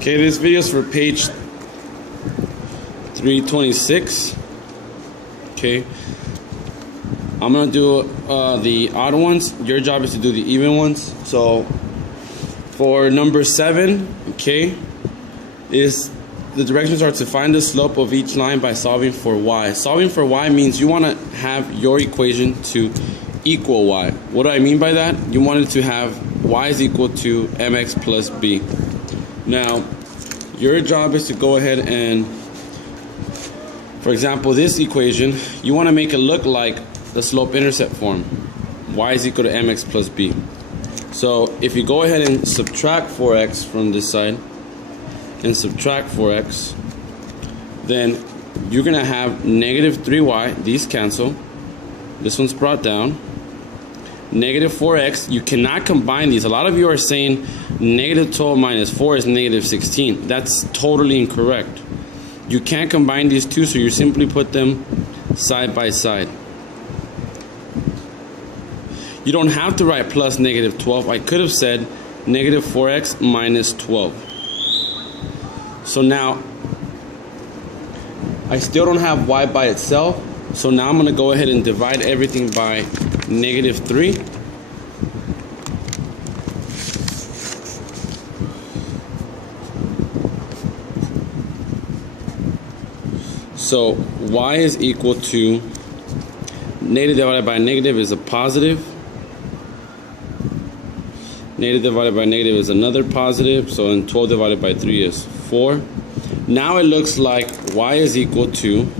Okay, this video is for page 326. Okay, I'm gonna do the odd ones. Your job is to do the even ones. So for number 7, okay, is the directions are to find the slope of each line by solving for y. Solving for y means you want to have your equation to equal y. What do I mean by that? You want it to have y is equal to mx plus b. Now, your job is to go ahead and, for example, this equation, you want to make it look like the slope-intercept form. Y is equal to mx plus b. So if you go ahead and subtract 4x from this side and subtract 4x, then you're going to have negative 3y. These cancel. This one's brought down. Negative 4x. You cannot combine these. A lot of you are saying negative 12 minus 4 is negative 16. That's totally incorrect. You can't combine these two, so you simply put them side by side. You don't have to write plus negative 12. I could have said negative 4x minus 12. So now, I still don't have y by itself. So now I'm going to go ahead and divide everything by negative 3. So y is equal to negative divided by negative is a positive. Negative divided by negative is another positive. So then 12 divided by 3 is 4. Now it looks like y is equal to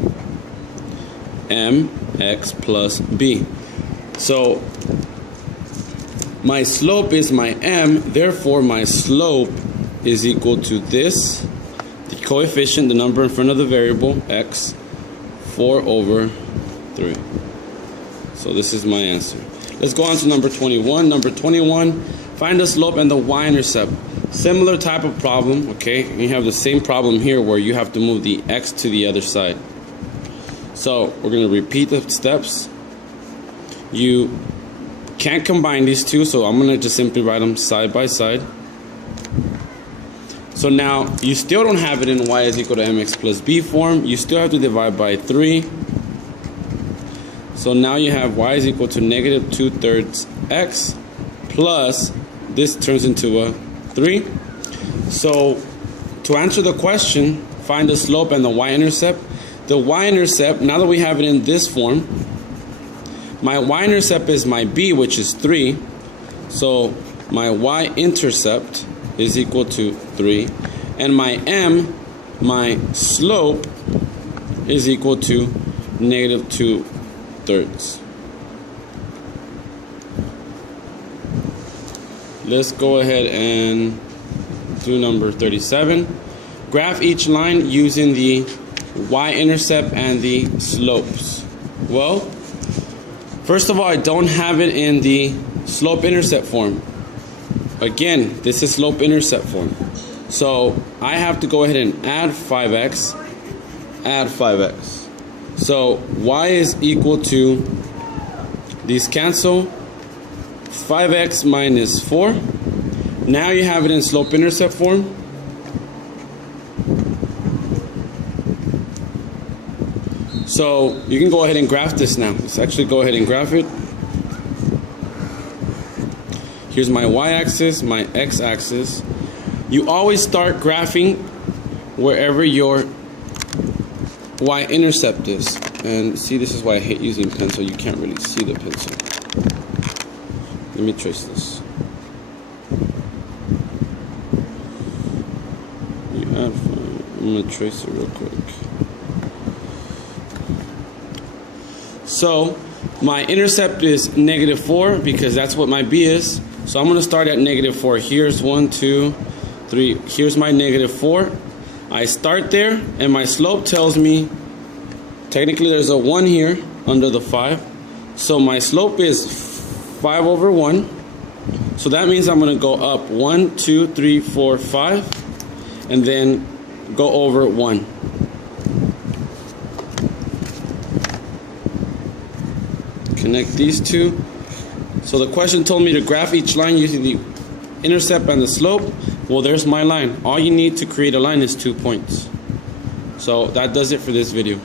mx plus b. So my slope is my m, therefore my slope is equal to this, the coefficient, the number in front of the variable, x, 4 over 3. So this is my answer. Let's go on to number 21. Number 21, find the slope and the y-intercept. Similar type of problem, okay? You have the same problem here where you have to move the x to the other side. So we're going to repeat the steps. You can't combine these two, so I'm going to just simply write them side by side. So now you still don't have it in y is equal to mx plus b form. You still have to divide by 3. So now you have y is equal to negative 2/3 x plus, this turns into a 3. So to answer the question, find the slope and the y-intercept. The y-intercept, now that we have it in this form, my y-intercept is my b, which is 3. So my y-intercept is equal to 3. And my m, my slope, is equal to negative 2/3. Let's go ahead and do number 37. Graph each line using the y-intercept and the slopes. Well, first of all, I don't have it in the slope-intercept form. Again, this is slope-intercept form. So I have to go ahead and add 5x, add 5x. So y is equal to, these cancel, 5x minus 4. Now you have it in slope-intercept form. So you can go ahead and graph this now. Let's actually go ahead and graph it. Here's my y-axis, my x-axis. You always start graphing wherever your y-intercept is. And see, this is why I hate using pencil. You can't really see the pencil. Let me trace this. I'm going to trace it real quick. So my intercept is negative 4 because that's what my b is. So I'm going to start at negative 4. Here's 1, 2, 3. Here's my negative 4. I start there, and my slope tells me, technically there's a 1 here under the 5. So my slope is 5 over 1. So that means I'm going to go up 1, 2, 3, 4, 5, and then go over 1. Connect these two. So the question told me to graph each line using the intercept and the slope. Well, there's my line. All you need to create a line is 2 points. So that does it for this video.